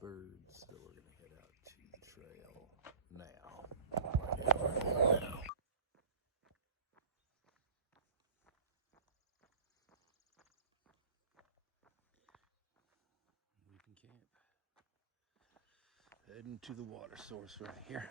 Birds, so we're gonna head out to the trail now. We can camp. Heading to the water source right here.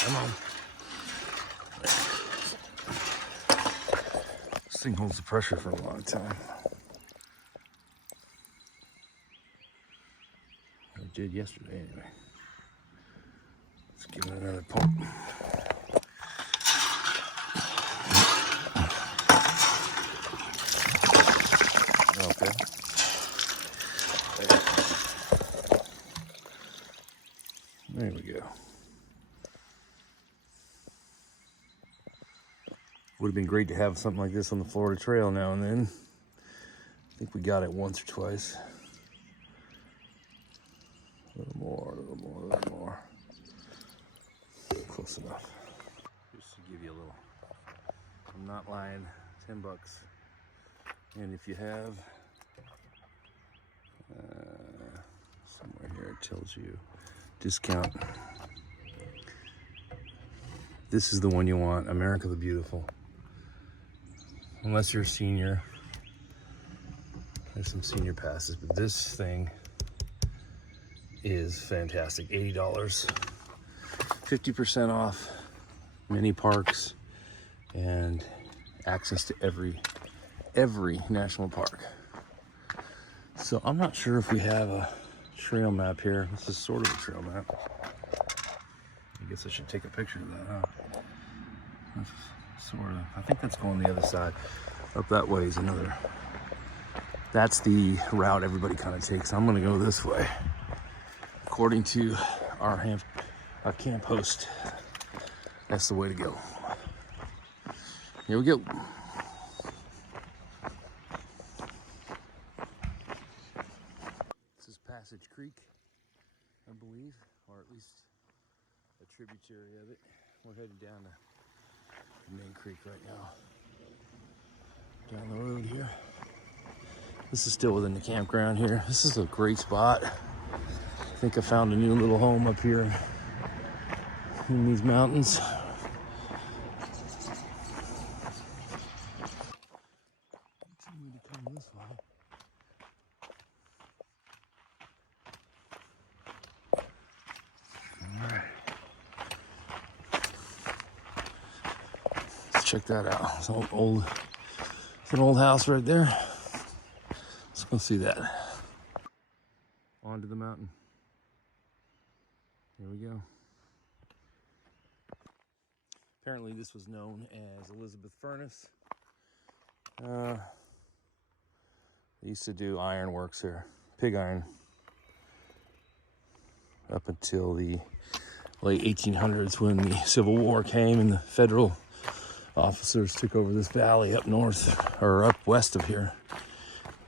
Come on. This thing holds the pressure for a long time. It did yesterday anyway. Let's give it another pump. Okay. There we go. Would have been great to have something like this on the Florida Trail now and then. I think we got it once or twice. A little more, a little more, a little more. Close enough. Just to give you a little, I'm not lying, $10. And if you have, somewhere here it tells you discount. This is the one you want, America the Beautiful. Unless you're a senior. There's some senior passes, but this thing is fantastic. $80, 50% off, many parks, and access to every national park. So I'm not sure if we have a trail map here. This is sort of a trail map. I guess I should take a picture of that, huh? Sort of. I think that's going the other side. Up that way is another. That's the route everybody kind of takes. I'm gonna go this way. According to our camp host, that's the way to go. Here we go. This is Passage Creek, I believe, or at least a tributary of it. We're heading down to the main creek right now. Down the road here. This is still within the campground here. This is a great spot. I think I found a new little home up here in these mountains. Continue to come this way. All right. Let's check that out. It's an old house right there. Let's go see that. Onto the mountain. Here we go. Apparently this was known as Elizabeth Furnace. They used to do iron works here, pig iron, up until the late 1800s when the Civil War came and the federal officers took over this valley up north, or up west of here.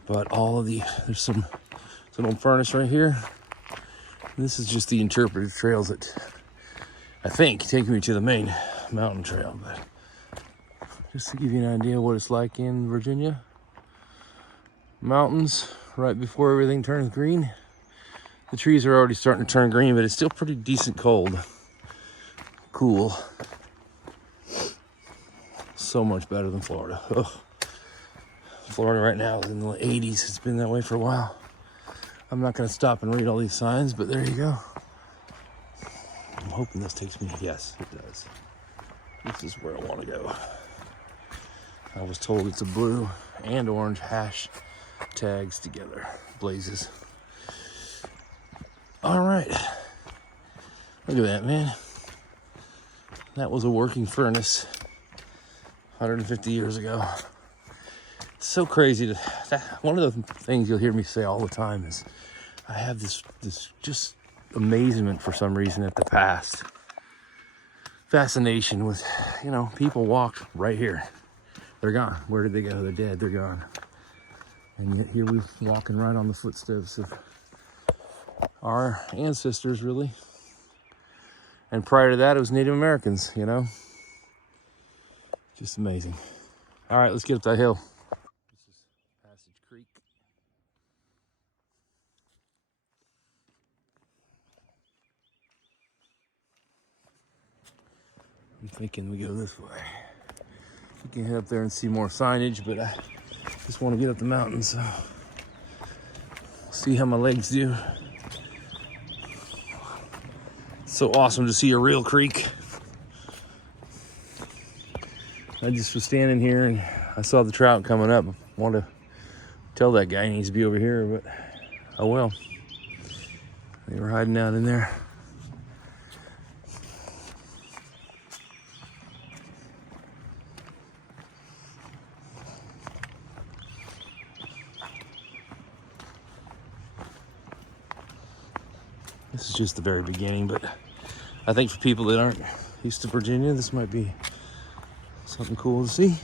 But there's an old furnace right here. This is just the interpretive trails that I think take me to the main mountain trail. But just to give you an idea what it's like in Virginia. Mountains right before everything turns green. The trees are already starting to turn green, but it's still pretty decent cold. Cool. So much better than Florida. Ugh. Florida right now is in the 80s. It's been that way for a while. I'm not going to stop and read all these signs, but there you go. I'm hoping this takes me. Yes, it does. This is where I want to go. I was told it's a blue and orange hash tags together. Blazes. All right. Look at that, man. That was a working furnace 150 years ago. so crazy one of the things you'll hear me say all the time is I have this just amazement for some reason at the past. Fascination with, you know, people walked right here. They're gone. Where did they go? They're dead. They're gone. And yet here we're walking right on the footsteps of our ancestors, really. And prior to that, it was Native Americans, you know. Just amazing. All right, let's get up that hill. This is Passage Creek. I'm thinking we go this way. We can head up there and see more signage, but I just want to get up the mountain, so see how my legs do. It's so awesome to see a real creek. I just was standing here and I saw the trout coming up. I want to tell that guy he needs to be over here, but oh well. They were hiding out in there. This is just the very beginning, but I think for people that aren't used to Virginia, this might be something cool to see.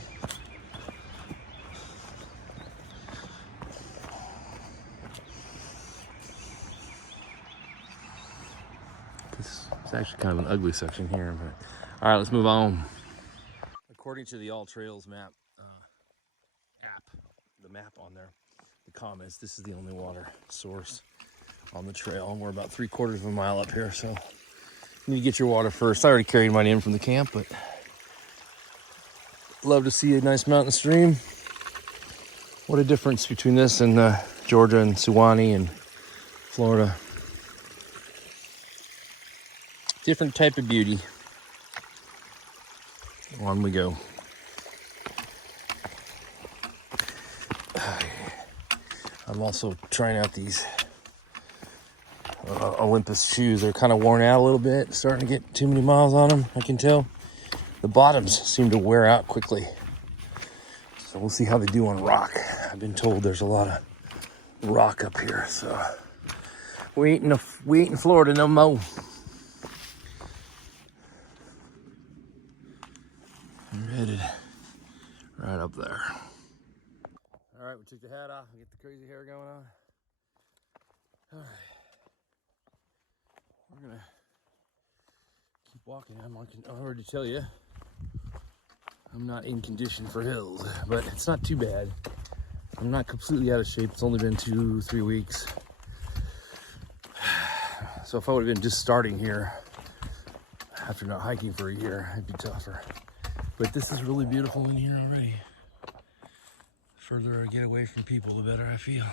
It's actually kind of an ugly section here, but all right, let's move on. According to the All Trails map app, the map on there, the comments, this is the only water source on the trail, and we're about 3/4 of a mile up here, so you need to get your water first. I already carried mine in from the camp, but love to see a nice mountain stream. What a difference between this and Georgia and Suwannee and Florida. Different type of beauty. On we go. I'm also trying out these Olympus shoes. They're kind of worn out a little bit, starting to get too many miles on them, I can tell. The bottoms seem to wear out quickly, so we'll see how they do on rock. I've been told there's a lot of rock up here, so we ain't in Florida no more. I'm headed right up there. All right, we took the hat off and get the crazy hair going on. All right, we're gonna keep walking. I already tell you, I'm not in condition for hills, but it's not too bad. I'm not completely out of shape. It's only been 2-3 weeks. So if I would have been just starting here after not hiking for a year, it'd be tougher. But this is really beautiful in here already. The further I get away from people, the better I feel.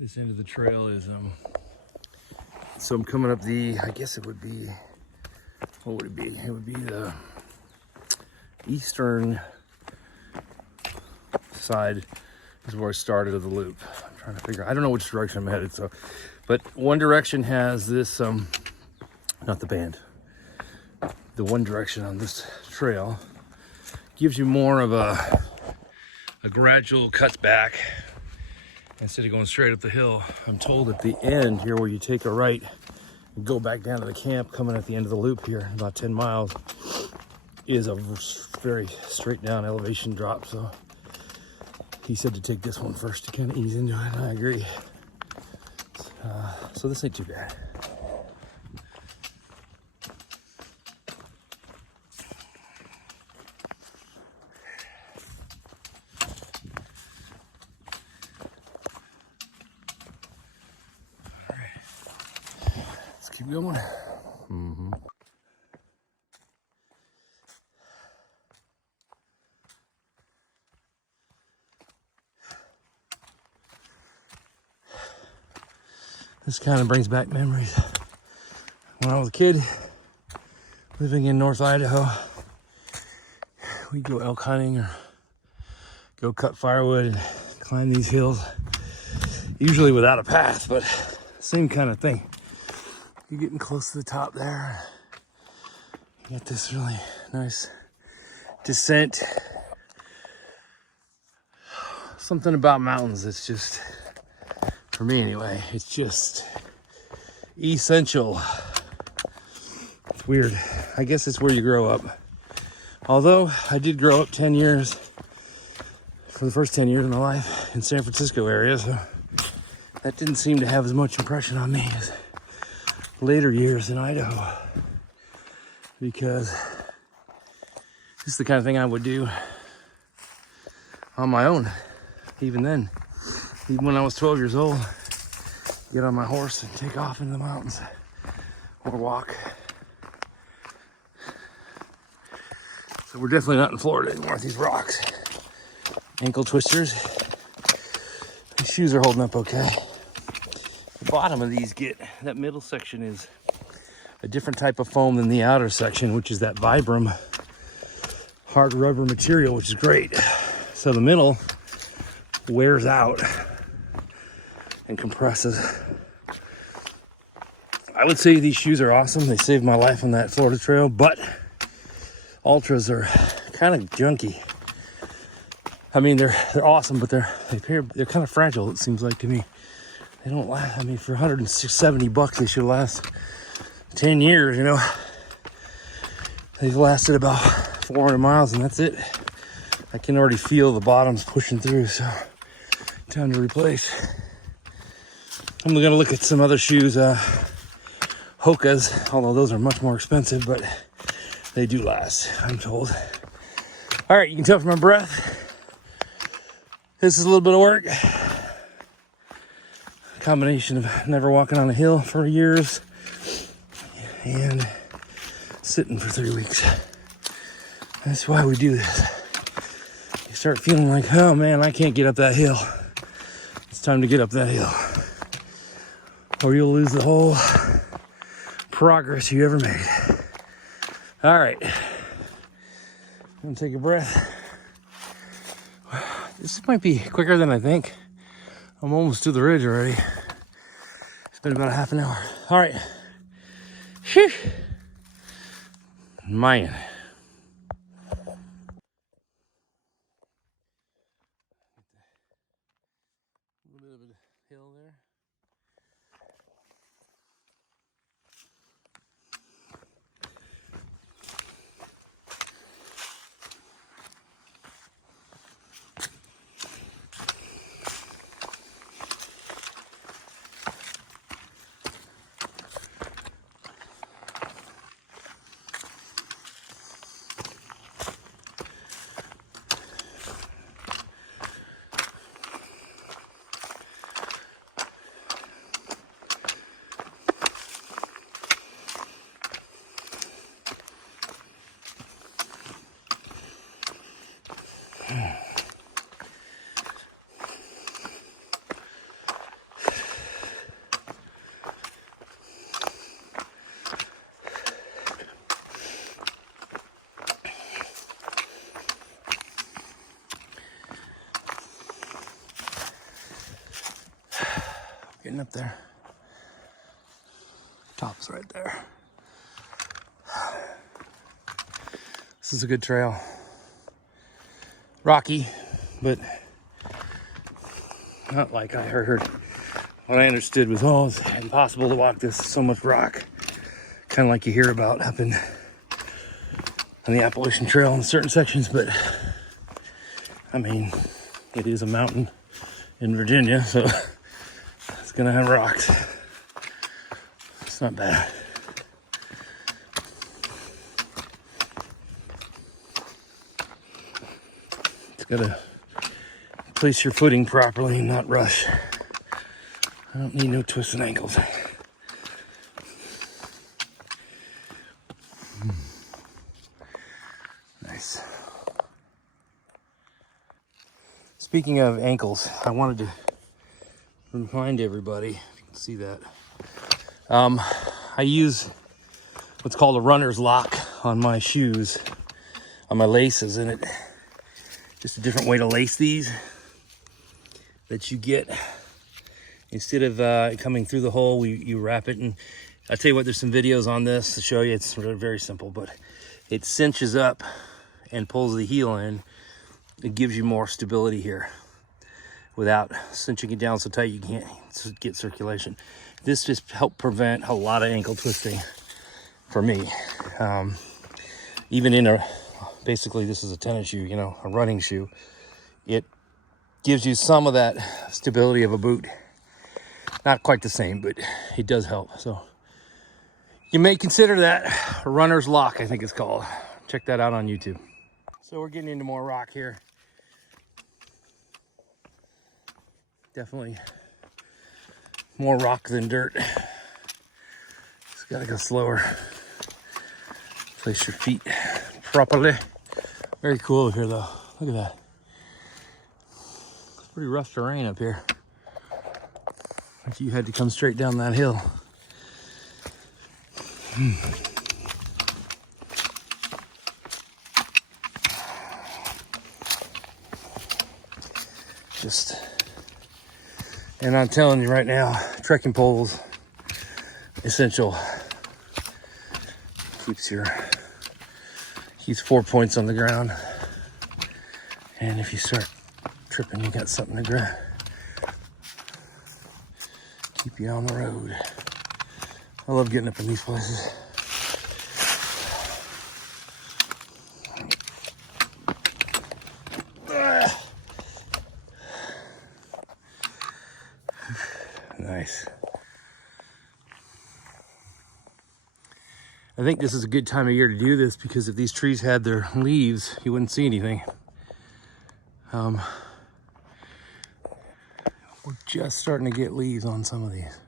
This end of the trail is so I'm coming up I guess it would be, what would it be? It would be the eastern side is where I started of the loop. I'm trying to figure, I don't know which direction I'm headed, so, but one direction has this, not the band, the one direction on this trail gives you more of a gradual cut back instead of going straight up the hill. I'm told at the end here where you take a right and go back down to the camp, coming at the end of the loop here, about 10 miles, is a very straight down elevation drop. So he said to take this one first to kind of ease into it, and I agree. So this ain't too bad. Keep going. Mm-hmm. This kind of brings back memories. When I was a kid, living in North Idaho, we'd go elk hunting or go cut firewood and climb these hills, usually without a path, but same kind of thing. You're getting close to the top there. You got this really nice descent. Something about mountains, it's just, for me anyway, it's just essential. It's weird. I guess it's where you grow up. Although I did grow up 10 years, for the first 10 years of my life in San Francisco area, so that didn't seem to have as much impression on me as later years in Idaho. Because this is the kind of thing I would do on my own. Even then, even when I was 12 years old, get on my horse and take off into the mountains or walk. So we're definitely not in Florida anymore with these rocks. Ankle twisters. These shoes are holding up okay. The bottom of these that middle section is a different type of foam than the outer section, which is that Vibram hard rubber material, which is great. So the middle wears out and compresses. I would say these shoes are awesome. They saved my life on that Florida trail, but Ultras are kind of junky. I mean, they're awesome, but they're kind of fragile, it seems like to me. They don't last. I mean, for $170, they should last 10 years, you know. They've lasted about 400 miles, and that's it. I can already feel the bottoms pushing through, so time to replace. I'm gonna look at some other shoes, Hoka's, although those are much more expensive, but they do last, I'm told. All right, you can tell from my breath, this is a little bit of work. A combination of never walking on a hill for years and sitting for 3 weeks. That's why we do this. You start feeling like, oh man, I can't get up that hill. It's time to get up that hill, or you'll lose the whole progress you ever made. All right, I'm gonna take a breath. This might be quicker than I think. I'm almost to the ridge already. It's been about a half an hour. All right. Whew. Man. A little bit of a hill there. Getting up there. Top's right there. This is a good trail. Rocky, but not like I heard. What I understood was, oh, it's impossible to walk this, so much rock. Kind of like you hear about up on the Appalachian Trail in certain sections, but I mean, it is a mountain in Virginia, so it's gonna have rocks. It's not bad. It's gotta place your footing properly and not rush. I don't need no twisted ankles. Nice. Speaking of ankles, I wanted to remind everybody, if you can see that, I use what's called a runner's lock on my shoes, on my laces, and it just a different way to lace these that you get. Instead of coming through the hole, you wrap it, and I tell you what, there's some videos on this to show you. It's very simple, but it cinches up and pulls the heel in. It gives you more stability here without cinching it down so tight you can't get circulation. This just helped prevent a lot of ankle twisting for me. Even in basically this is a tennis shoe, you know, a running shoe. It gives you some of that stability of a boot. Not quite the same, but it does help. So you may consider that a runner's lock, I think it's called. Check that out on YouTube. So we're getting into more rock here. Definitely more rock than dirt. Just gotta go slower. Place your feet properly. Very cool up here though. Look at that. It's pretty rough terrain up here. Like you had to come straight down that hill. And I'm telling you right now, trekking poles, essential. Keeps 4 points on the ground. And if you start tripping, you got something to grab. Keep you on the road. I love getting up in these places. Nice. I think this is a good time of year to do this because if these trees had their leaves, you wouldn't see anything. We're just starting to get leaves on some of these.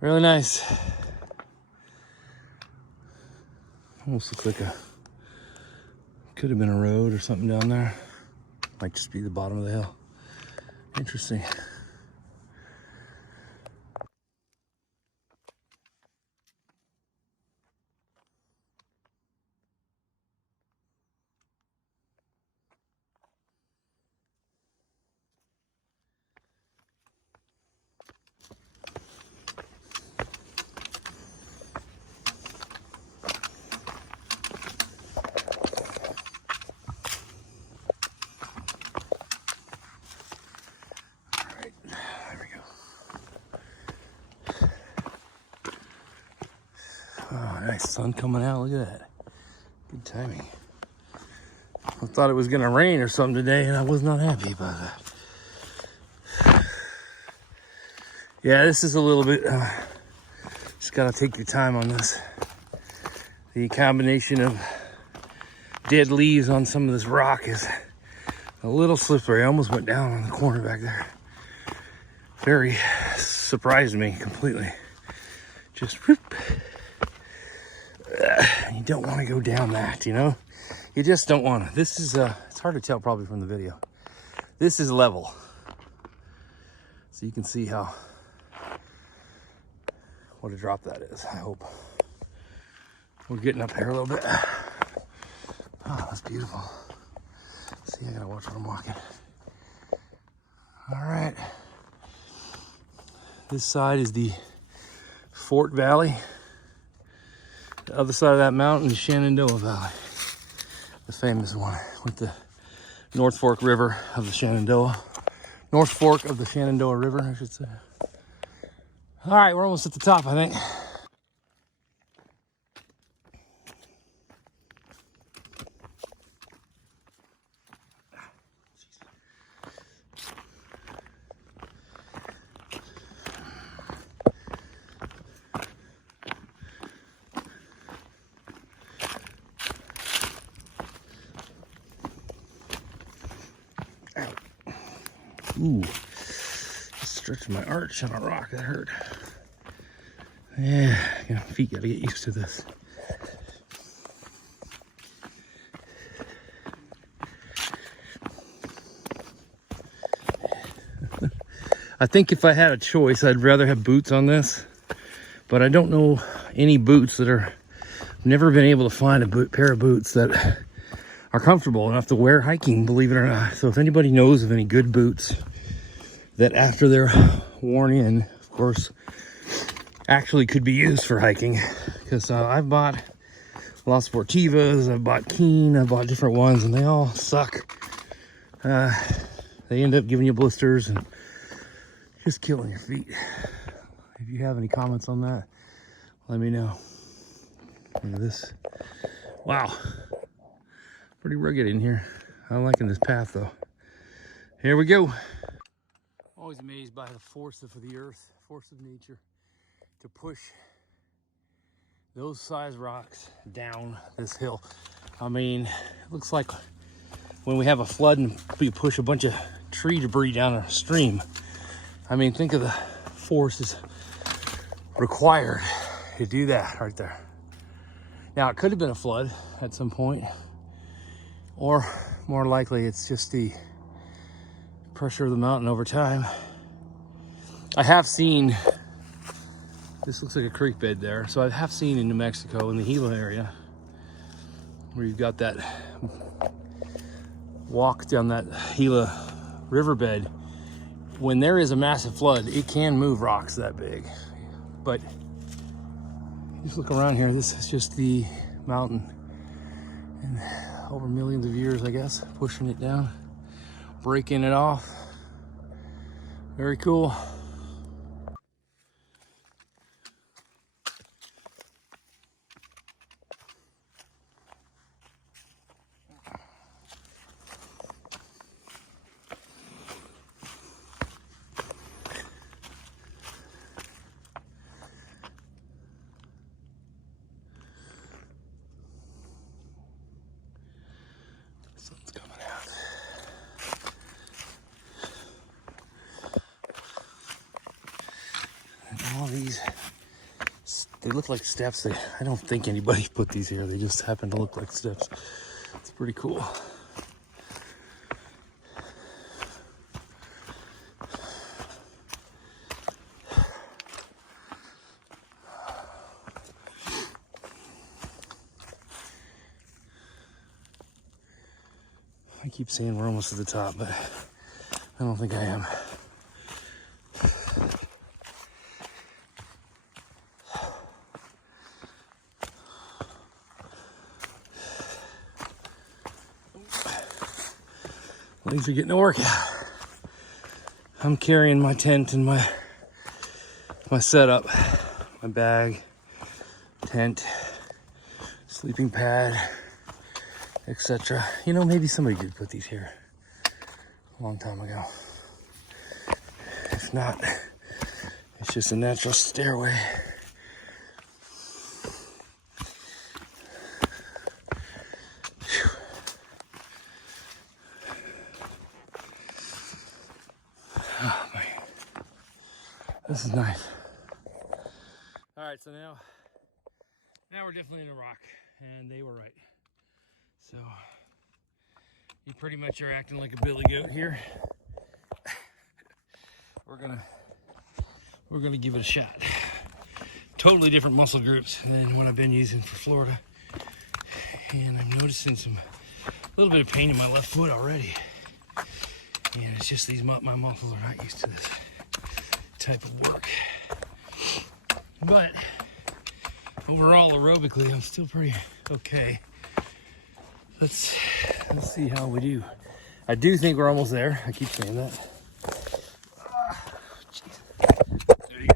Really nice. Almost looks like could have been a road or something down there. Might just be the bottom of the hill. Interesting. Oh, nice sun coming out. Look at that. Good timing. I thought it was going to rain or something today, and I was not happy about that. Yeah, this is a little bit, just got to take your time on this. The combination of dead leaves on some of this rock is a little slippery. I almost went down on the corner back there. Very surprised me completely. Just whoop. You don't want to go down that, you know? You just don't want to. This is, it's hard to tell probably from the video. This is level. So you can see what a drop that is, I hope. We're getting up here a little bit. Oh, that's beautiful. See, I gotta watch where I'm walking. All right. This side is the Fort Valley. The other side of that mountain is Shenandoah Valley, the famous one with the North Fork River of the Shenandoah. North Fork of the Shenandoah River, I should say. All right, we're almost at the top, I think. Ooh, stretching my arch on a rock, that hurt. Yeah, feet gotta get used to this. I think if I had a choice, I'd rather have boots on this, but I don't know any boots that are, never been able to find a pair of boots that are comfortable enough to wear hiking, believe it or not. So if anybody knows of any good boots that after they're worn in, of course, actually could be used for hiking. Because I've bought Las Sportivas, I've bought Keen, I've bought different ones, and they all suck. They end up giving you blisters and just killing your feet. If you have any comments on that, let me know. Look at this. Wow. Pretty rugged in here. I'm liking this path though. Here we go. Always amazed by the force of the earth, force of nature, to push those size rocks down this hill. I mean, it looks like when we have a flood and we push a bunch of tree debris down a stream. I mean, think of the forces required to do that right there. Now, it could have been a flood at some point, or more likely it's just the pressure of the mountain over time. I have seen, this looks like a creek bed there, so I have seen in New Mexico, in the Gila area, where you've got that walk down that Gila riverbed. When there is a massive flood, it can move rocks that big. But just look around here, this is just the mountain. And over millions of years, I guess, pushing it down, breaking it off. Very cool. Sun's coming out. And all these, they look like steps. I don't think anybody put these here. They just happen to look like steps. It's pretty cool. I keep saying we're almost at the top, but I don't think I am. Legs are getting a workout. I'm carrying my tent and my setup, my bag, tent, sleeping pad, etc. You know, maybe somebody did put these here a long time ago. If not, it's just a natural stairway. Oh man, this is nice. All right, so now we're definitely in a rock, and they were right. So you pretty much are acting like a billy goat here. We're gonna give it a shot. Totally different muscle groups than what I've been using for Florida, and I'm noticing a little bit of pain in my left foot already. And it's just these my muscles are not used to this type of work. But overall, aerobically, I'm still pretty okay. Let's see how we do. I do think we're almost there. I keep saying that. There you go.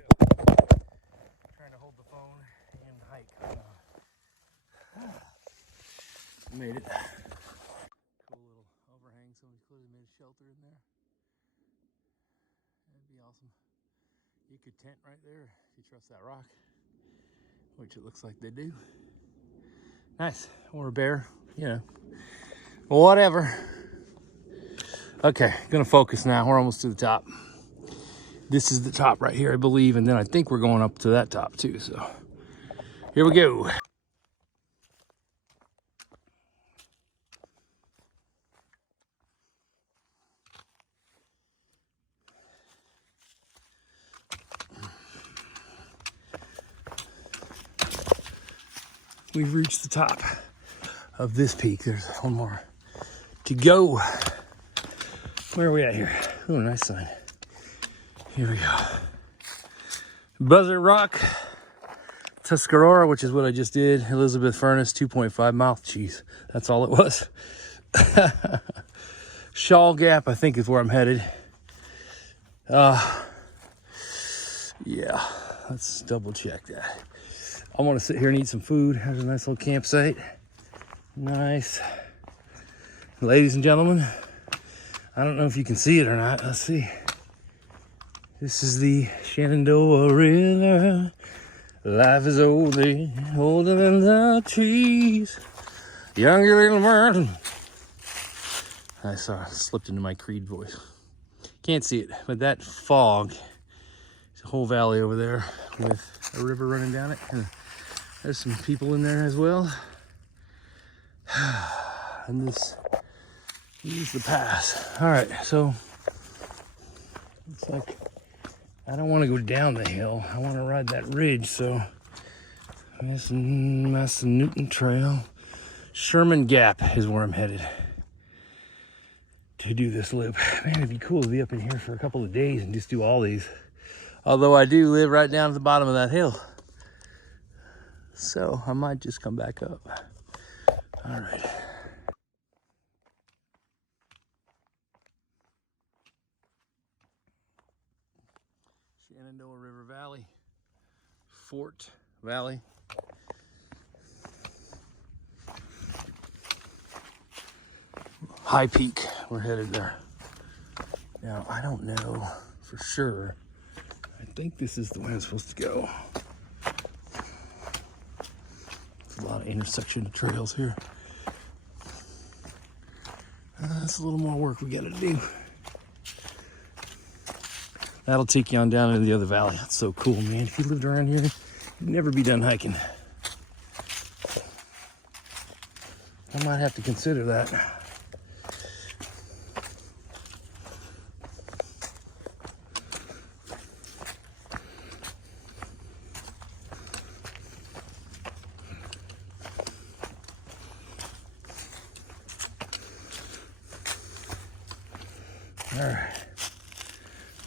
Trying to hold the phone and hike. Made it. Cool little overhang. Somebody clearly made a shelter in there. That'd be awesome. You could tent right there if you trust that rock, which it looks like they do. Nice. Or a bear, you know. Whatever. Okay, gonna focus now. We're almost to the top. This is the top right here, I believe, and then I think we're going up to that top too, so here we go. We've reached the top of this peak. There's one more to go. Where are we at here? Oh, nice sign. Here we go. Buzzard Rock. Tuscarora, which is what I just did. Elizabeth Furnace, 2.5 mile. Jeez, that's all it was. Shenandoah Gap, I think, is where I'm headed. Yeah, let's double check that. I want to sit here and eat some food. Have a nice little campsite. Nice. Ladies and gentlemen, I don't know if you can see it or not. Let's see. This is the Shenandoah River. Life is older, older than the trees. Younger little mountain. I slipped into my Creed voice. Can't see it, but that fog, there's a whole valley over there with a river running down it. And there's some people in there as well. And this is the pass. All right, so it's like I don't want to go down the hill. I want to ride that ridge. So that's the Untitled Trail. Sherman Gap is where I'm headed to do this loop. Man, it'd be cool to be up in here for a couple of days and just do all these. Although I do live right down at the bottom of that hill. So I might just come back up. All right. Shenandoah River Valley, Fort Valley. High Peak, we're headed there. Now, I don't know for sure. I think this is the way I'm supposed to go. There's a lot of intersection of trails here. That's a little more work we gotta do. That'll take you on down into the other valley. That's so cool, man. If you lived around here, you'd never be done hiking. I might have to consider that. All right,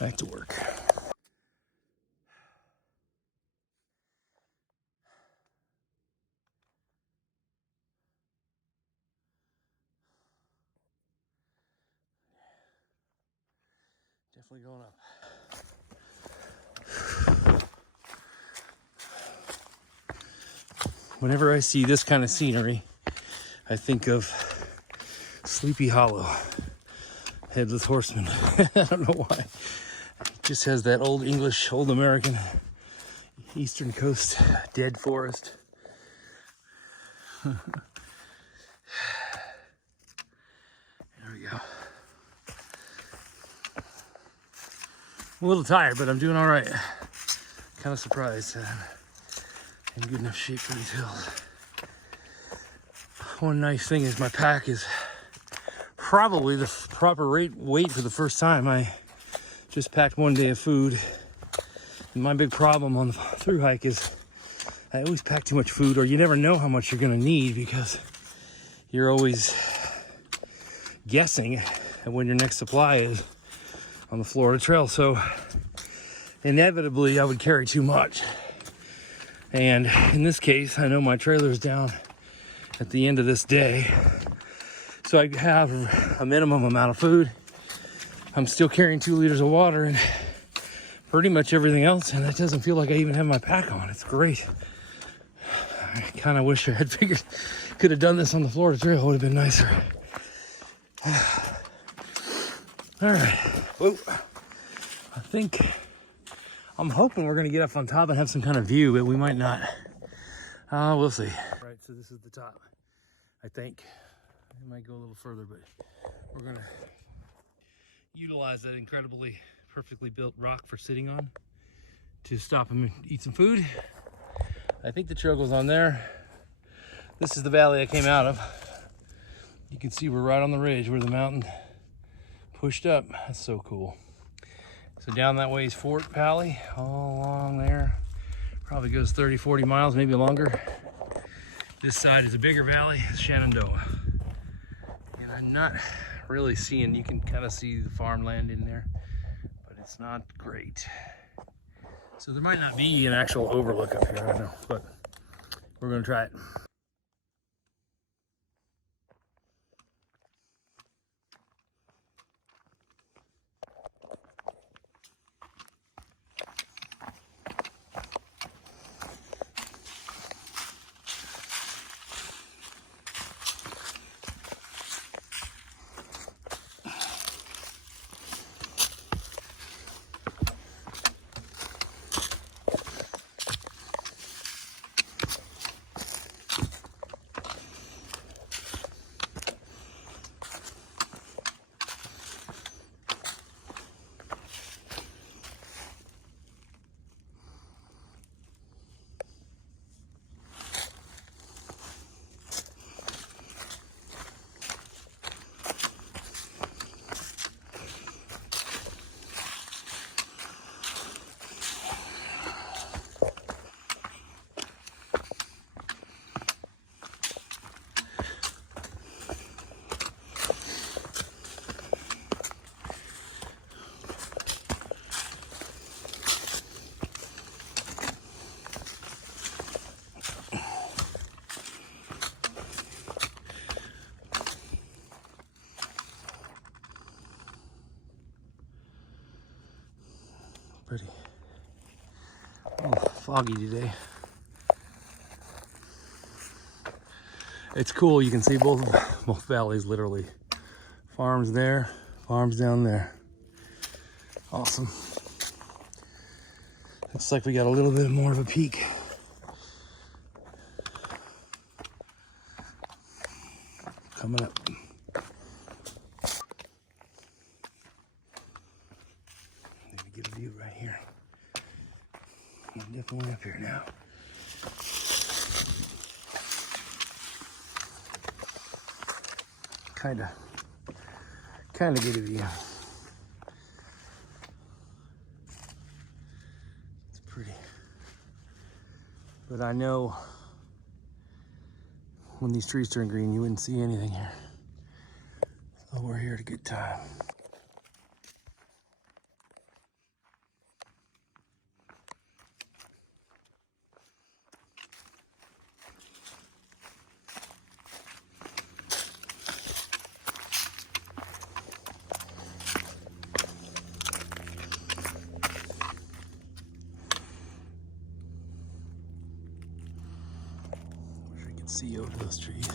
back to work. Definitely going up. Whenever I see this kind of scenery, I think of Sleepy Hollow. Headless Horseman. I don't know why. It just has that old English, old American, Eastern Coast dead forest. There we go. I'm a little tired, but I'm doing all right. Kind of surprised that I'm in good enough shape for these hills. One nice thing is my pack is probably the proper weight for the first time. I just packed 1 day of food. And my big problem on the through hike is I always pack too much food, or you never know how much you're gonna need because you're always guessing at when your next supply is on the Florida Trail. So inevitably I would carry too much. And in this case, I know my trailer's down at the end of this day. So I have a minimum amount of food. I'm still carrying 2 liters of water and pretty much everything else, and it doesn't feel like I even have my pack on. It's great. I kind of wish I had could have done this on the Florida Trail. It would have been nicer. All right. Whoa. I'm hoping we're gonna get up on top and have some kind of view, but we might not. We'll see. All right, so this is the top, I think. It might go a little further, but we're gonna utilize that incredibly perfectly built rock for sitting on to stop and eat some food. I think the trail goes on there. This is the valley I came out of. You can see we're right on the ridge where the mountain pushed up. That's so cool. So down that way is Fort Valley, all along there. Probably goes 30, 40 miles, maybe longer. This side is a bigger valley, Shenandoah. And I'm not really seeing, you can kind of see the farmland in there, but it's not great. So there might not be an actual overlook up here, I don't know, but we're gonna try it. Pretty foggy today. It's cool, you can see both valleys literally. Farms there, farms down there. Awesome. Looks like we got a little bit more of a peak. Coming up. Get a view right here. I'm definitely up here now. Kinda get a view. It's pretty. But I know when these trees turn green, you wouldn't see anything here. So we're here at a good time. See over those trees.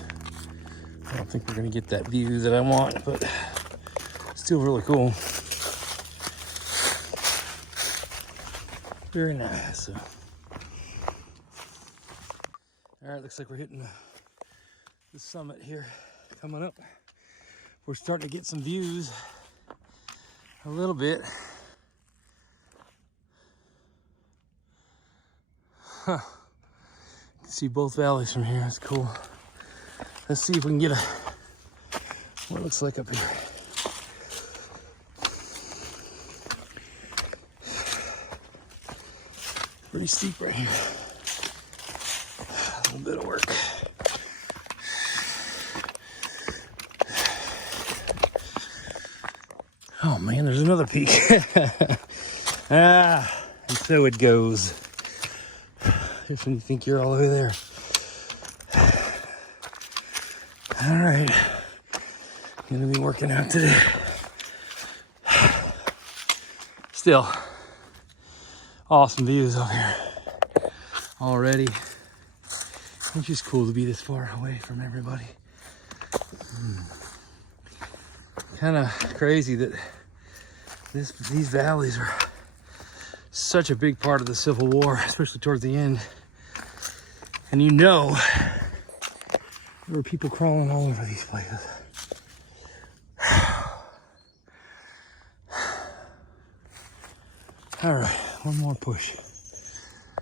I don't think we're gonna get that view that I want, but still really cool. Very nice. So. All right, looks like we're hitting the summit here. Coming up, we're starting to get some views a little bit. Huh. See both valleys from here. That's cool. Let's see if we can get what it looks like up here. Pretty steep right here. A little bit of work. Oh man, there's another peak. And so it goes. Just when you think you're all over there. All right, gonna be working out today. Still, awesome views over here already. It's just cool to be this far away from everybody. Kind of crazy that these valleys are such a big part of the Civil War, especially towards the end. And you know, there were people crawling all over these places. All right, one more push.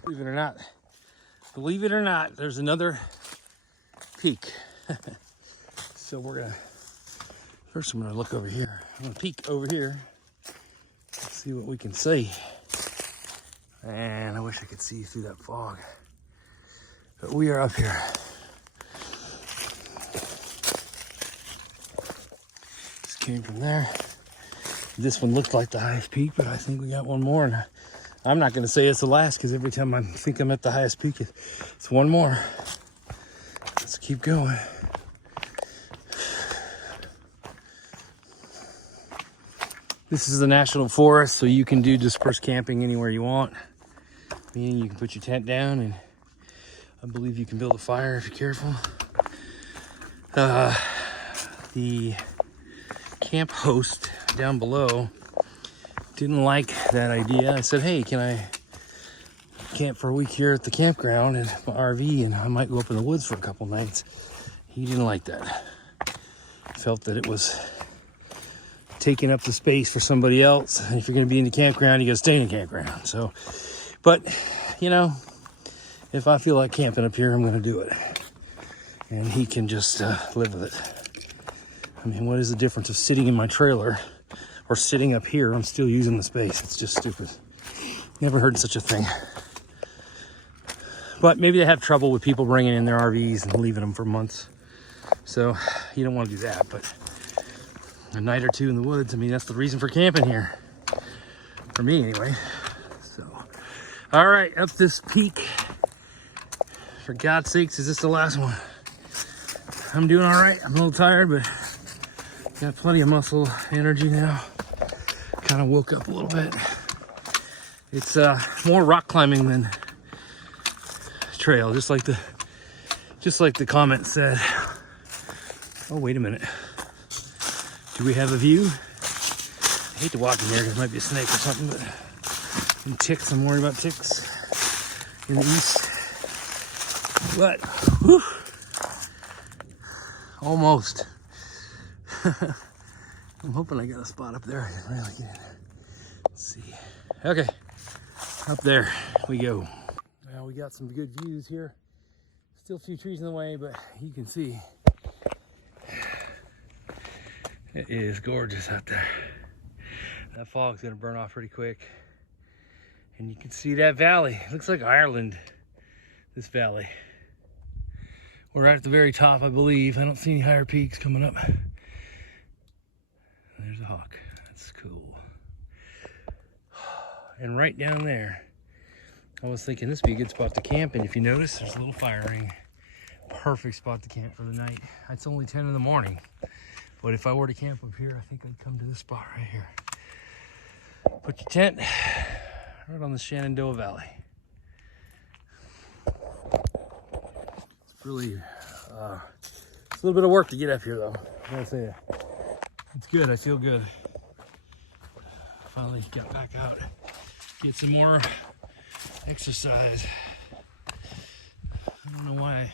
Believe it or not, there's another peak. So first I'm gonna look over here. I'm gonna peek over here, see what we can see. Man, I wish I could see through that fog. But we are up here. Just came from there. This one looked like the highest peak, but I think we got one more, and I'm not going to say it's the last because every time I think I'm at the highest peak, it's one more. Let's keep going. This is the national forest, so you can do dispersed camping anywhere you want. Meaning you can put your tent down, and I believe you can build a fire if you're careful. The camp host down below didn't like that idea. I said, hey, can I camp for a week here at the campground in my RV, and I might go up in the woods for a couple nights. He didn't like that. He felt that it was taking up the space for somebody else. And if you're going to be in the campground, you got to stay in the campground. So, but, you know, if I feel like camping up here, I'm going to do it. And he can just live with it. I mean, what is the difference of sitting in my trailer or sitting up here? I'm still using the space. It's just stupid. Never heard such a thing. But maybe they have trouble with people bringing in their RVs and leaving them for months. So you don't want to do that, but a night or two in the woods, I mean, that's the reason for camping here. For me, anyway. So, all right, up this peak. For God's sakes, is this the last one? I'm doing all right. I'm a little tired, but got plenty of muscle energy now. Kind of woke up a little bit. It's more rock climbing than trail, just like the comment said. Oh, wait a minute. Do we have a view? I hate to walk in here because there might be a snake or something, but and ticks, I'm worried about ticks in the east. But, whew, almost. I'm hoping I got a spot up there. I can really get in there. Let's see. Okay, up there we go. Well, we got some good views here. Still a few trees in the way, but you can see it is gorgeous out there. That fog's gonna burn off pretty quick. And you can see that valley. It looks like Ireland, this valley. We're right at the very top, I believe. I don't see any higher peaks coming up. There's a hawk, that's cool. And right down there, I was thinking this would be a good spot to camp, and if you notice, there's a little fire ring. Perfect spot to camp for the night. It's only 10 in the morning, but if I were to camp up here, I think I'd come to this spot right here. Put your tent right on the Shenandoah Valley. It's really, it's a little bit of work to get up here though, I gotta say that. It's good, I feel good. Finally got back out, get some more exercise. I don't know why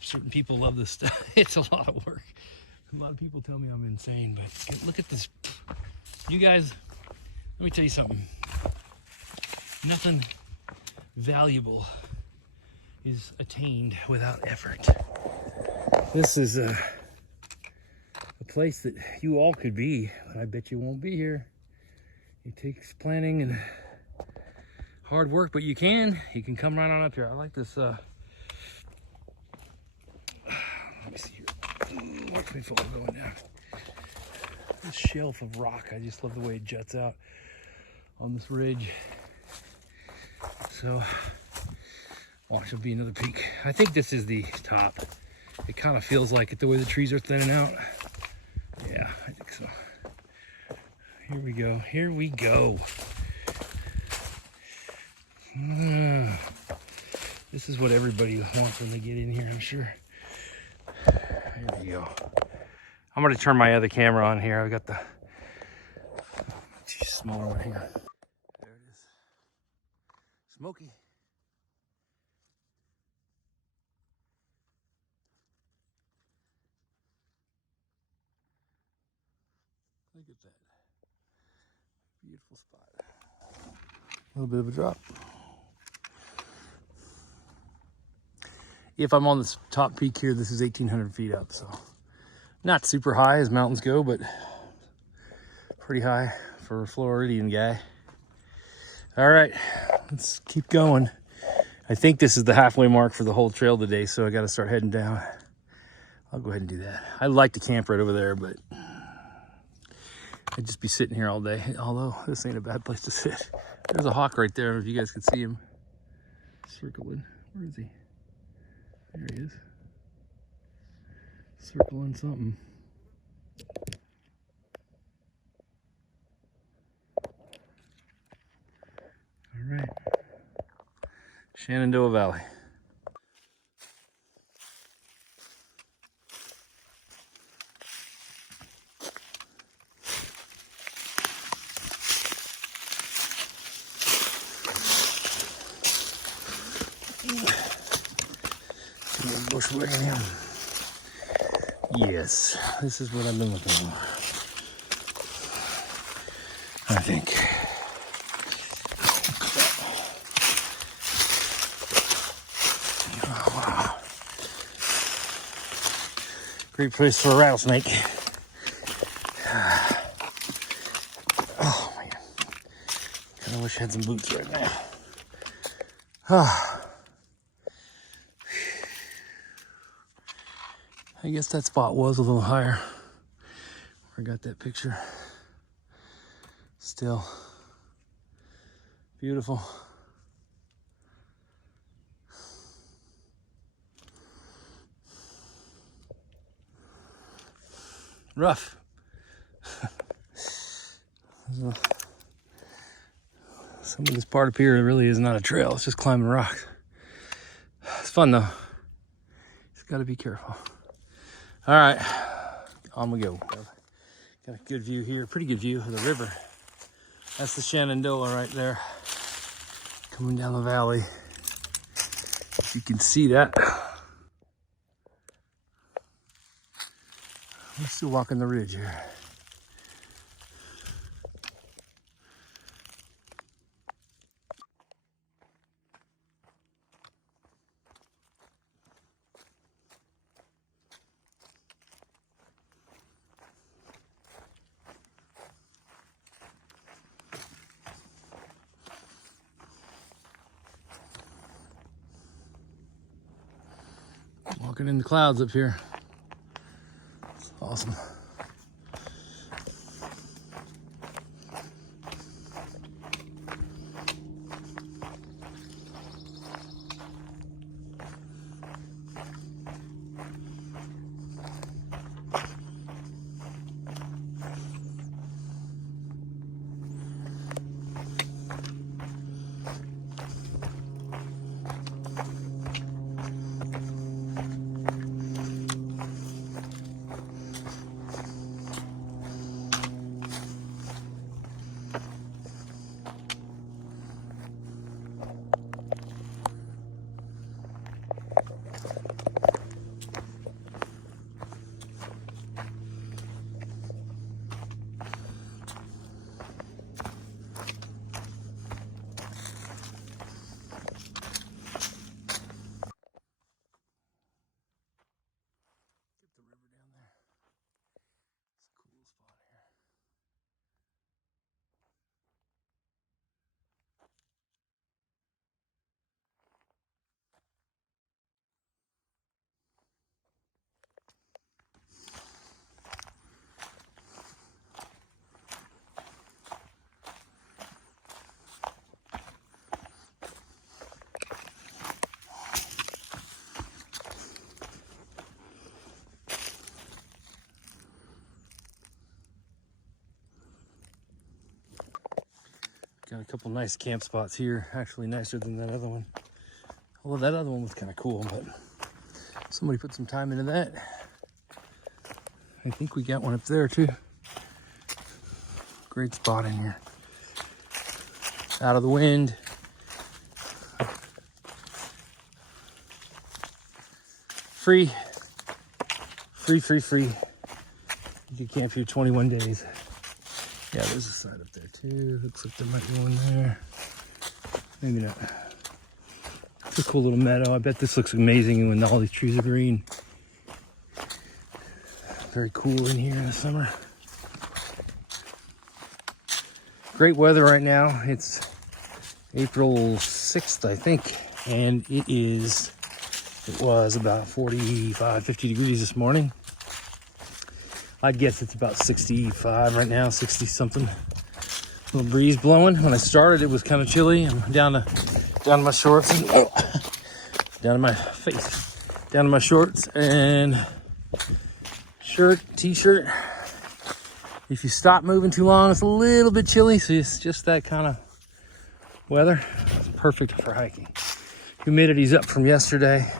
certain people love this stuff. It's a lot of work. A lot of people tell me I'm insane, but look at this. You guys, let me tell you something. Nothing valuable is attained without effort. This is a place that you all could be, but I bet you won't be here. It takes planning and hard work, but you can come right on up here. I like this, let me see here. Watch me fall going down. This shelf of rock, I just love the way it juts out on this ridge. So, watch, there'll be another peak. I think this is the top. It kind of feels like it, the way the trees are thinning out. Yeah, I think so. Here we go, here we go. This is what everybody wants when they get in here, I'm sure. Here we go. I'm gonna turn my other camera on here. I've got the smaller one. Hang on. There it is. Smoky. Look at that. Beautiful spot. A little bit of a drop. If I'm on this top peak here, this is 1,800 feet up, so not super high as mountains go, but pretty high for a Floridian guy. All right, let's keep going. I think this is the halfway mark for the whole trail today, so I got to start heading down. I'll go ahead and do that. I'd like to camp right over there, but I'd just be sitting here all day, although this ain't a bad place to sit. There's a hawk right there, if you guys can see him circling. Where is he? There he is. Circling something. All right. Shenandoah Valley. Bushwhacking him. Yes, this is what I've been looking for, I think. Oh, wow. Great place for a rattlesnake. Oh man, kind of wish I had some boots right now. I guess that spot was a little higher where I got that picture. Still beautiful. Rough. Some of this part up here really is not a trail, it's just climbing rocks. It's fun though. Just gotta be careful. All right, on we go. Got a good view here, pretty good view of the river. That's the Shenandoah right there, coming down the valley. If you can see that. We're still walking the ridge here. Walking in the clouds up here. It's awesome. Got a couple nice camp spots here, actually nicer than that other one. Although that other one was kind of cool, but somebody put some time into that. I think we got one up there too. Great spot in here. Out of the wind. Free. Free. You can camp here 21 days. Yeah, there's a side up there too. Looks like there might be one there. Maybe not. It's a cool little meadow. I bet this looks amazing when all these trees are green. Very cool in here in the summer. Great weather right now. It's April 6th, I think. And it was about 45, 50 degrees this morning. I'd guess it's about 65 right now, 60 something. Little breeze blowing. When I started, it was kind of chilly. I'm down to my shorts and down to my face, down to my shorts and shirt, t-shirt. If you stop moving too long, it's a little bit chilly, so it's just that kind of weather. It's perfect for hiking. Humidity's up from yesterday.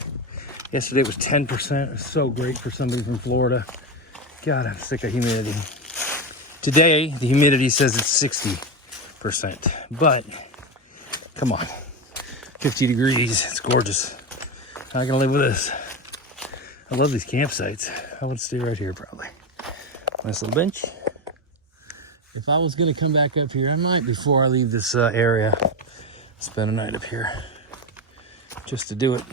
Yesterday it was 10%. It's so great for somebody from Florida. God, I'm sick of humidity. Today, the humidity says it's 60%, but come on, 50 degrees, it's gorgeous. I can live with this. I love these campsites. I would stay right here probably. Nice little bench. If I was gonna come back up here, I might, before I leave this area, spend a night up here just to do it.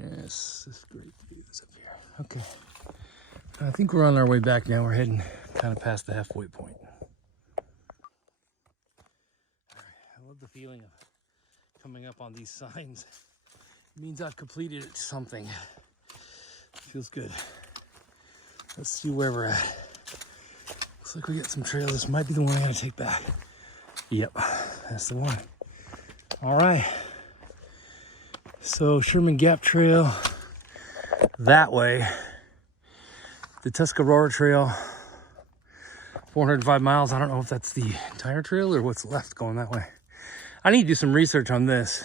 Yes, it's great to do this up here. Okay, I think we're on our way back now. We're heading kind of past the halfway point. I love the feeling of coming up on these signs. It means I've completed something. Feels good. Let's see where we're at. Looks like we got some trail. This might be the one I'm gonna take back. Yep, that's the one. All right. So Sherman Gap Trail that way. The Tuscarora Trail, 405 miles. I don't know if that's the entire trail or what's left going that way. I need to do some research on this.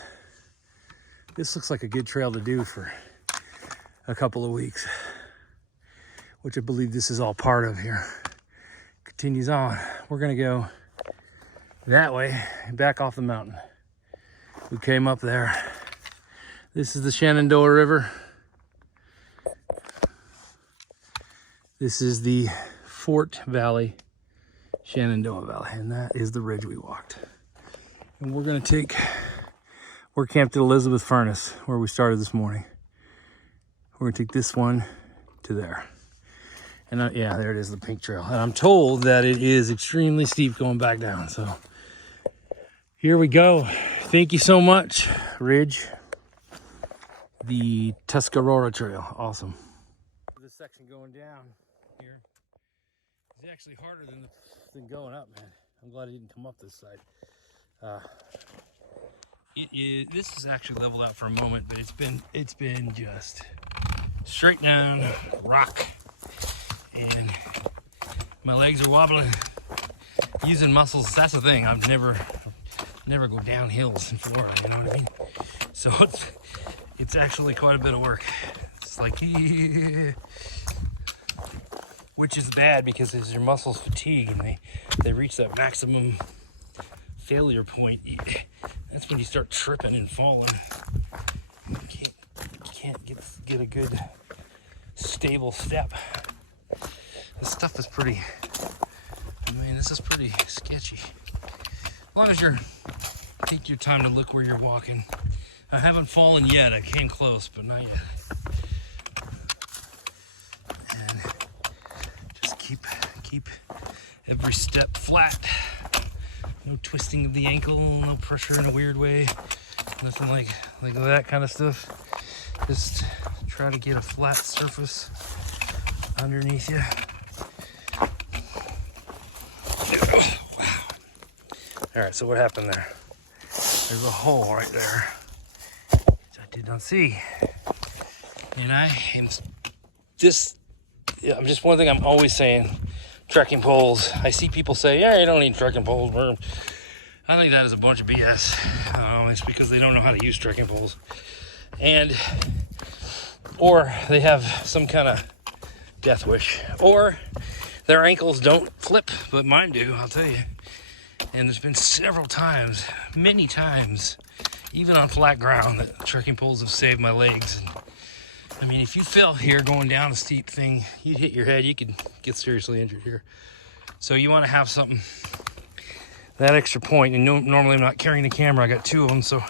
This looks like a good trail to do for a couple of weeks, which I believe this is all part of here. Continues on. We're gonna go that way, back off the mountain. We came up there. This is the Shenandoah River. This is the Fort Valley, Shenandoah Valley, and that is the ridge we walked. And we're camped at Elizabeth Furnace, where we started this morning. We're gonna take this one to there. And yeah, there it is, the pink trail. And I'm told that it is extremely steep going back down. So here we go. Thank you so much, Ridge. The Tuscarora Trail, awesome. This section going down here is actually harder than going up, man. I'm glad I didn't come up this side. This is actually leveled out for a moment, but it's been just straight down rock, and my legs are wobbling. Using muscles, that's the thing. I've never go down hills in Florida, you know what I mean? So it's actually quite a bit of work. It's like, yeah. Which is bad because as your muscles fatigue and they reach that maximum failure point, that's when you start tripping and falling. You can't get a good stable step. This stuff is pretty, this is pretty sketchy. As long as take your time to look where you're walking. I haven't fallen yet. I came close, but not yet. And just keep every step flat. No twisting of the ankle, no pressure in a weird way. Nothing like that kind of stuff. Just try to get a flat surface underneath you. Wow. All right, so what happened there? There's a hole right there, which I did not see. And just one thing I'm always saying, trekking poles. I see people say, yeah, you don't need trekking poles. I think that is a bunch of BS. It's because they don't know how to use trekking poles. Or they have some kind of death wish. Or their ankles don't flip, but mine do, I'll tell you. And there's been several times, many times, even on flat ground, that trekking poles have saved my legs. And, if you fell here going down a steep thing, you'd hit your head, you could get seriously injured here. So you want to have something, that extra point. And normally I'm not carrying the camera, I got two of them, so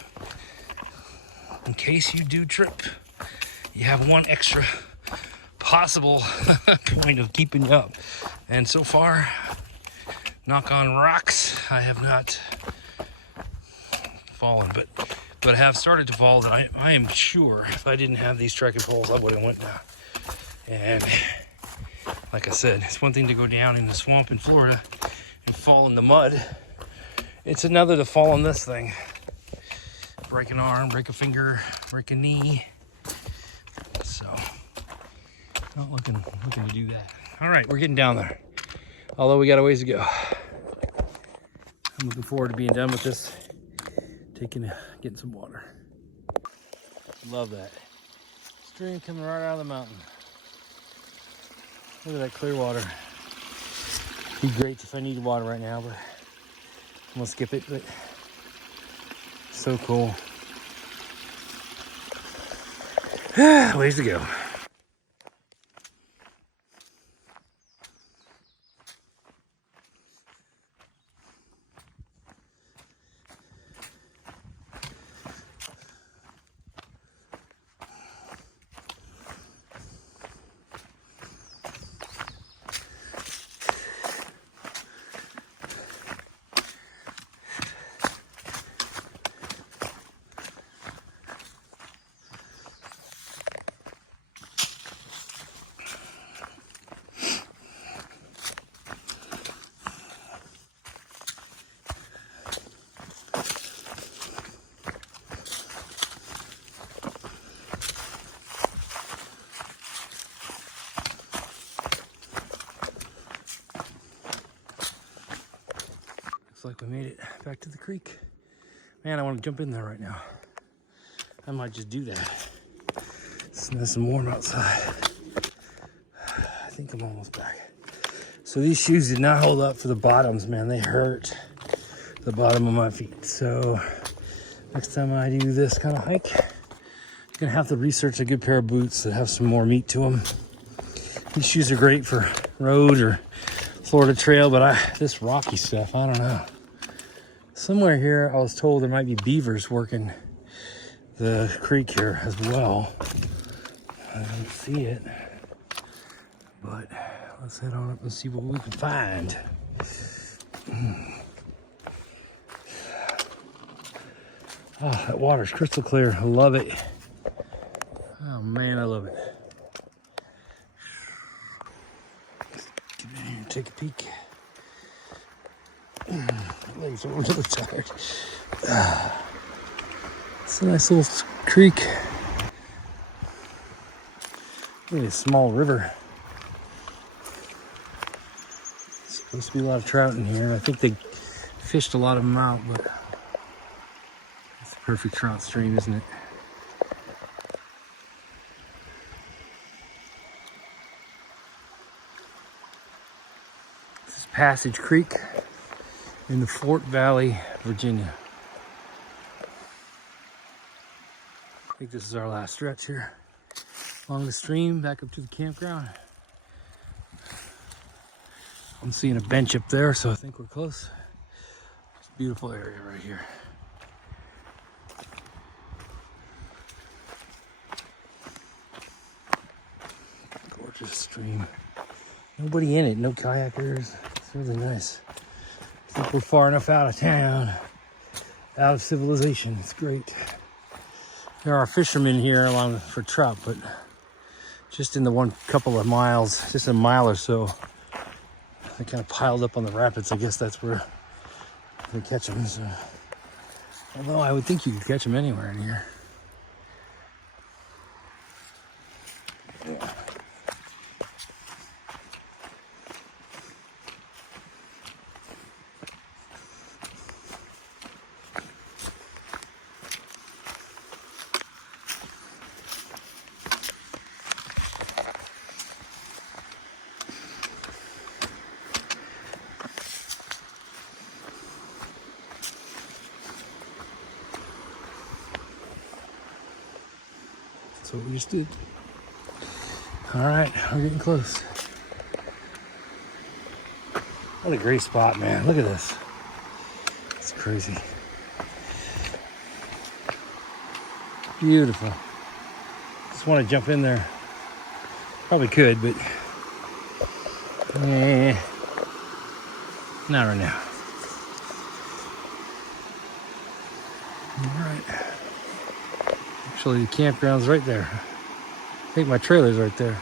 in case you do trip, you have one extra possible point of keeping you up. And so far, knock on rocks, I have not fallen, but I have started to fall. That I am sure if I didn't have these trekking poles, I would have went down. And like I said, it's one thing to go down in the swamp in Florida and fall in the mud. It's another to fall on this thing. Break an arm, break a finger, break a knee. So, not looking to do that. All right, we're getting down there. Although we got a ways to go. I'm looking forward to being done with this. Getting some water. Love that. Stream coming right out of the mountain. Look at that clear water. Be great if I needed water right now, but I'm gonna skip it. But so cool. Ways to go. Looks like we made it back to the creek. Man, I want to jump in there right now. I might just do that. It's nice and warm outside. I think I'm almost back. So these shoes did not hold up for the bottoms, man. They hurt the bottom of my feet. So next time I do this kind of hike, I'm gonna have to research a good pair of boots that have some more meat to them. These shoes are great for road or Florida Trail, but this rocky stuff, I don't know. Somewhere here, I was told there might be beavers working the creek here as well. I don't see it, but let's head on up and see what we can find. Oh, that water's crystal clear. I love it. Oh man, I love it. Get in here and take a peek. Legs are really tired. It's a nice little creek. Really a small river. There's supposed to be a lot of trout in here. I think they fished a lot of them out, but it's a perfect trout stream, isn't it? This is Passage Creek in the Fort Valley, Virginia. I think this is our last stretch here along the stream back up to the campground. I'm seeing a bench up there, so I think we're close. It's a beautiful area right here. Gorgeous stream. Nobody in it, no kayakers. It's really nice. I think we're far enough out of town, out of civilization. It's great. There are fishermen here along for trout, but just in the couple of miles, just a mile or so, they kind of piled up on the rapids. I guess that's where they catch them. So, although I would think you could catch them anywhere in here. Yeah. That's what we just did. All right, we're getting close. What a great spot, man. Look at this. It's crazy. Beautiful. Just want to jump in there. Probably could, but not right now. All right. Actually, the campground's right there. I think my trailer's right there.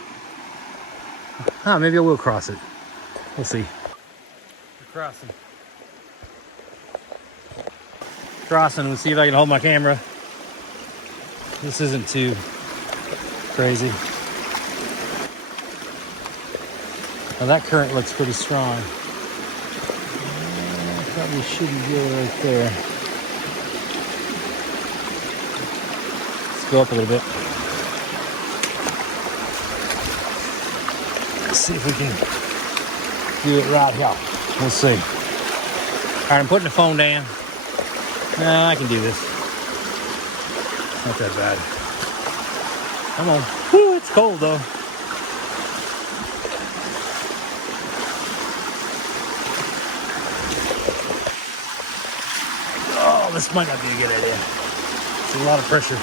Maybe I will cross it. We'll see. We're crossing. Crossing. Let's see if I can hold my camera. This isn't too crazy. Now that current looks pretty strong. Probably shouldn't go right there. Let's go up a little bit. Let's see if we can do it right here. We'll see. All right, I'm putting the phone down. No, I can do this. Not that bad. Come on. Whew, it's cold though. Oh, this might not be a good idea. It's a lot of pressure.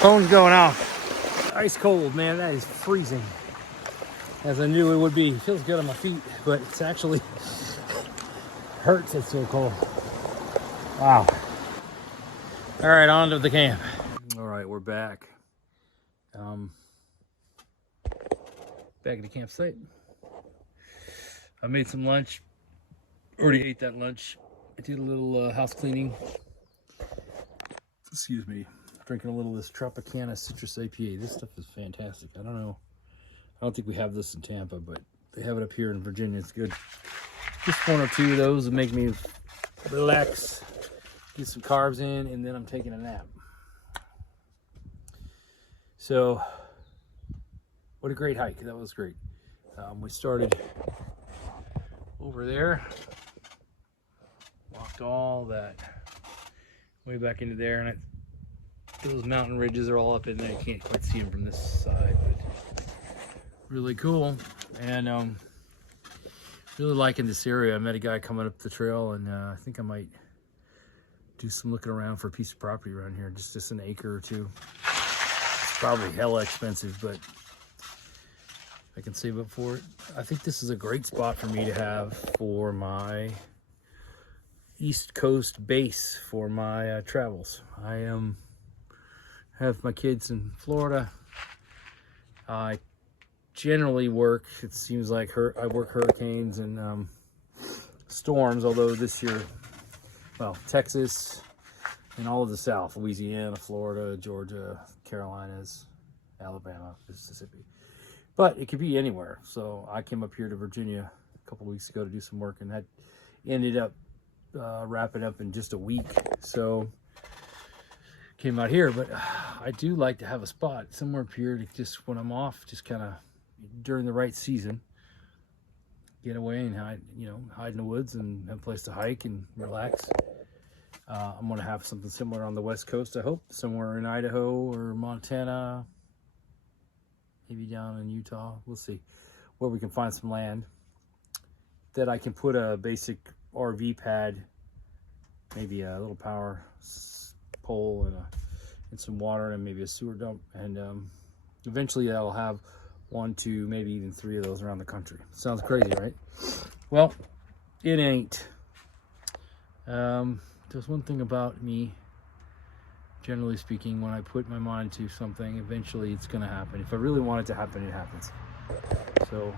Phone's going off. Ice cold, man. That is freezing. As I knew it would be. It feels good on my feet, but it's actually hurts. It's so cold. Wow. All right, on to the camp. All right, we're back. Back at the campsite. I made some lunch. Already ate that lunch. I did a little house cleaning. Excuse me. Drinking a little of this Tropicana Citrus IPA. This stuff is fantastic. I don't know. I don't think we have this in Tampa, but they have it up here in Virginia. It's good. Just one or two of those that make me relax, get some carbs in, and then I'm taking a nap. So, what a great hike. That was great. We started over there, walked all that way back into there, and those mountain ridges are all up in there. You can't quite see them from this side, but really cool. And really liking this area. I met a guy coming up the trail, and I think I might do some looking around for a piece of property around here, just an acre or two. It's probably hella expensive, but I can save up for it. I think this is a great spot for me to have for my East Coast base for my travels. I have my kids in Florida. I generally work, it seems like I work hurricanes and storms, although this year, well, Texas and all of the South, Louisiana, Florida, Georgia, Carolinas, Alabama, Mississippi. But it could be anywhere. So I came up here to Virginia a couple weeks ago to do some work, and that ended up wrapping up in just a week. So came out here, but I do like to have a spot somewhere up here to just, when I'm off, just kind of during the right season, get away and hide in the woods and have a place to hike and relax. I'm going to have something similar on the West Coast, I hope, somewhere in Idaho or Montana, maybe down in Utah. We'll see where we can find some land that I can put a basic RV pad, maybe a little power pole and some water and maybe a sewer dump. And eventually I'll have 1, 2, maybe even 3 of those around the country. Sounds crazy, right? Well, it ain't. There's one thing about me, generally speaking, when I put my mind to something, eventually it's going to happen. If I really want it to happen, it happens. So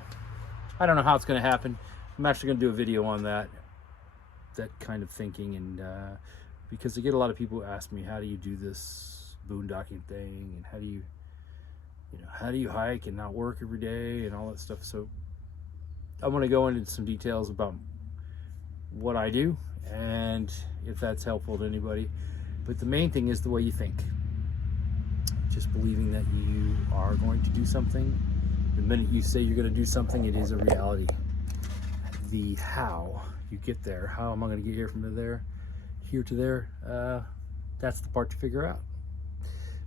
I don't know how it's going to happen. I'm actually going to do a video on that kind of thinking, and because I get a lot of people who ask me, how do you do this boondocking thing, and how do you hike and not work every day and all that stuff. So I want to go into some details about what I do, and if that's helpful to anybody. But the main thing is the way you think. Just believing that you are going to do something. The minute you say you're going to do something, it is a reality. The how you get there, how am I going to get here from here to there, that's the part to figure out.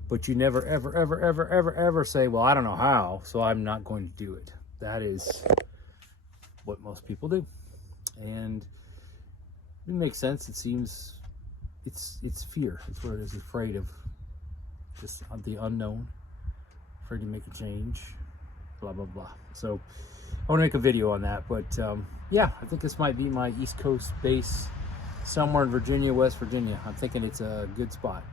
But you never, ever, ever, ever, ever, ever say, well, I don't know how, so I'm not going to do it. That is what most people do. And it makes sense. It seems it's fear. It's what it is. Afraid of just the unknown, afraid to make a change, blah, blah, blah. So I want to make a video on that. But yeah, I think this might be my East Coast base somewhere in Virginia, West Virginia. I'm thinking it's a good spot.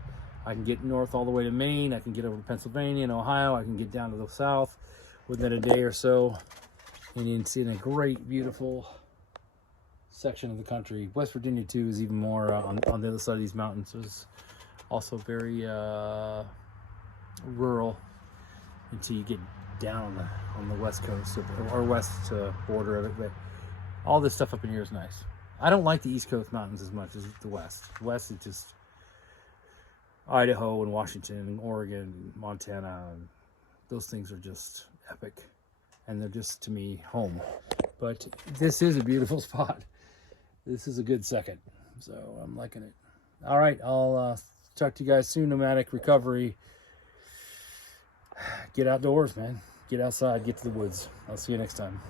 I can get north all the way to Maine. I can get over to Pennsylvania and Ohio. I can get down to the south within a day or so. And it's in a great, beautiful section of the country. West Virginia, too, is even more on the other side of these mountains. It's also very rural until you get down on the west coast or west border of it. But all this stuff up in here is nice. I don't like the East Coast mountains as much as the West. The West is just Idaho and Washington and Oregon and Montana. And those things are just epic. And they're just, to me, home. But this is a beautiful spot. This is a good second. So I'm liking it. All right, I'll talk to you guys soon. Nomadic recovery. Get outdoors, man. Get outside. Get to the woods. I'll see you next time.